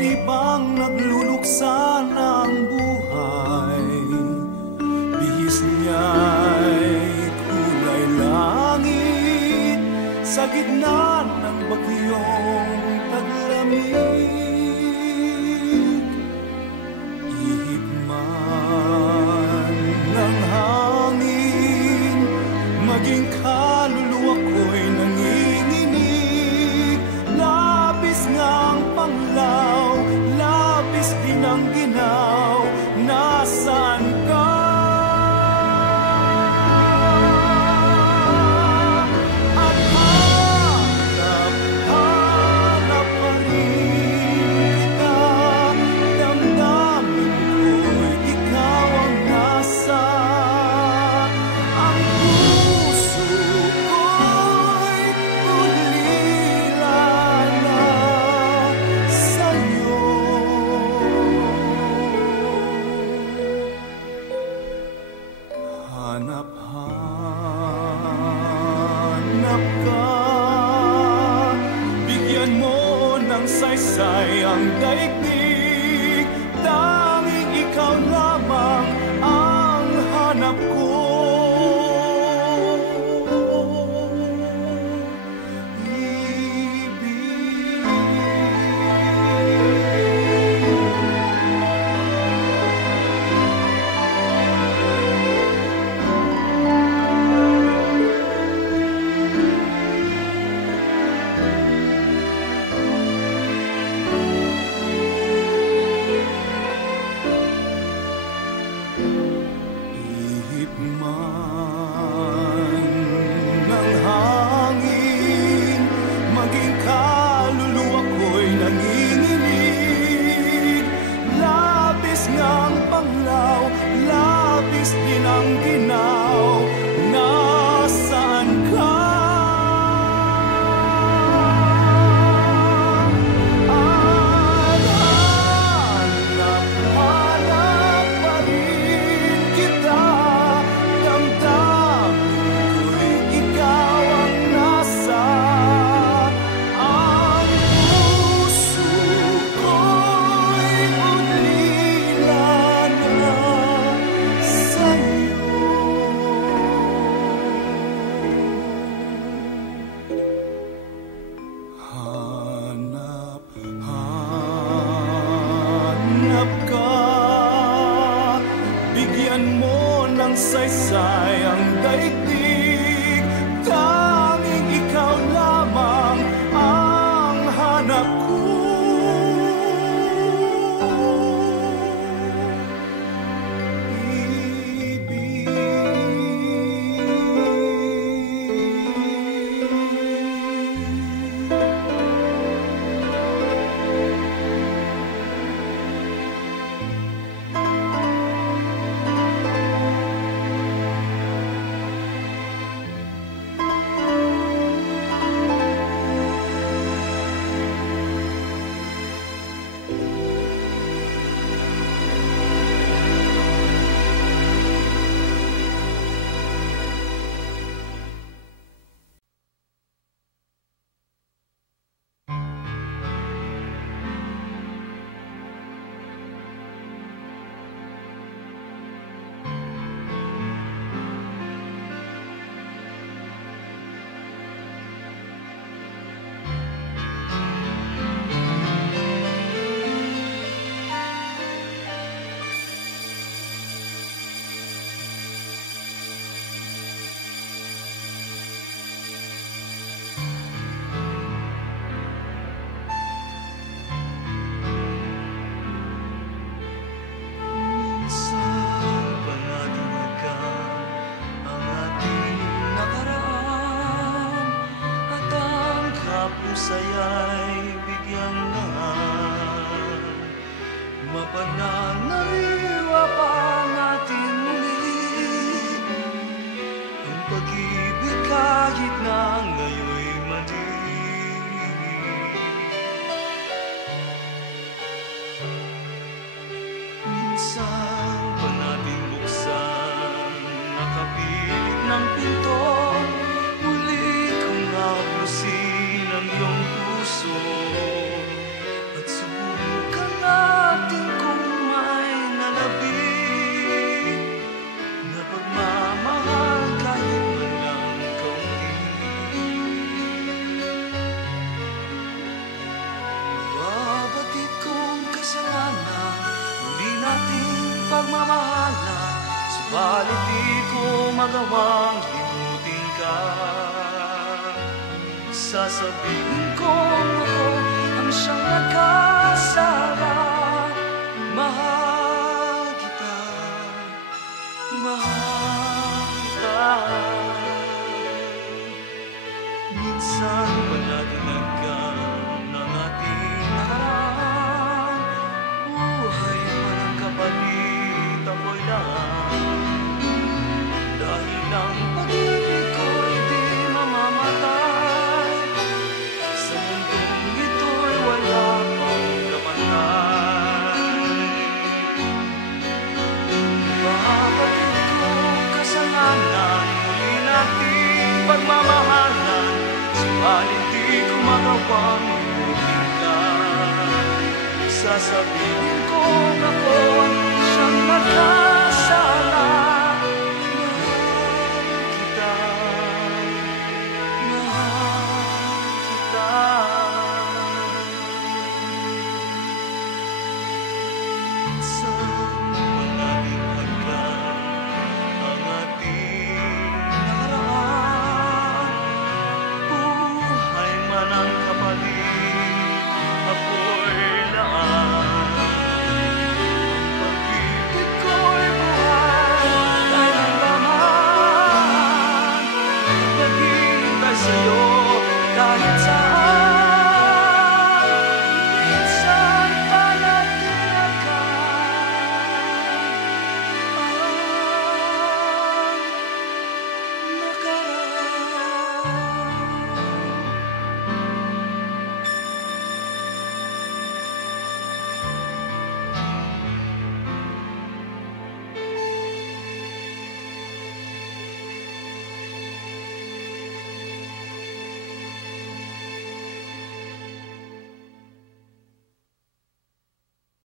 Pari bang nagluluksa ng buhay, bihis niya'y kulay langit sa gitna ng bagyong taglamig. Ihip man ng hangin, maging kaluluwa ko'y nanginginig. Labis ngang panglaw, labis din ang ginaw, nasaan ka? Hanap ka, bigyan mo ng saysay ang daigdig. Tanging ikaw lamang ang hanap ko. Labis din ang ginaw, nasaan ka? Hanap pa rin kita. Damdamin ko'y ikaw ang nasa. Ang puso ko'y ulila na sa'yo. Hanap ka, bigyan mo ng saysay ang daigdig. Tanging ikaw lamang ang hanap ko. Saya'y bigyang nahan, mapananaliwa pa natin muli ang pag-ibig kahit na ngayon'y madilim. Minsan pa natin buksan, nakapilit ng pinto, muli kong haplusin ang iyong puso at subukan Subalit di ko magawang limutin ka. Sasabihin ko ako ang siyang nagkasala. Mahal kita, mahal kita. Minsan palaganagkan ng ating nakaraan. Buhay man ang kapalit, ako'y lang. Dahil ang pag-ibig ko'y di mamamatay. Sa mundong ito'y wala pang kapantay. Bakit kong kasalanan, muli nating pagmamahalan. Subalit di ko magawang limutin ka. Sasabihin ko ako ang siyang nagkasala.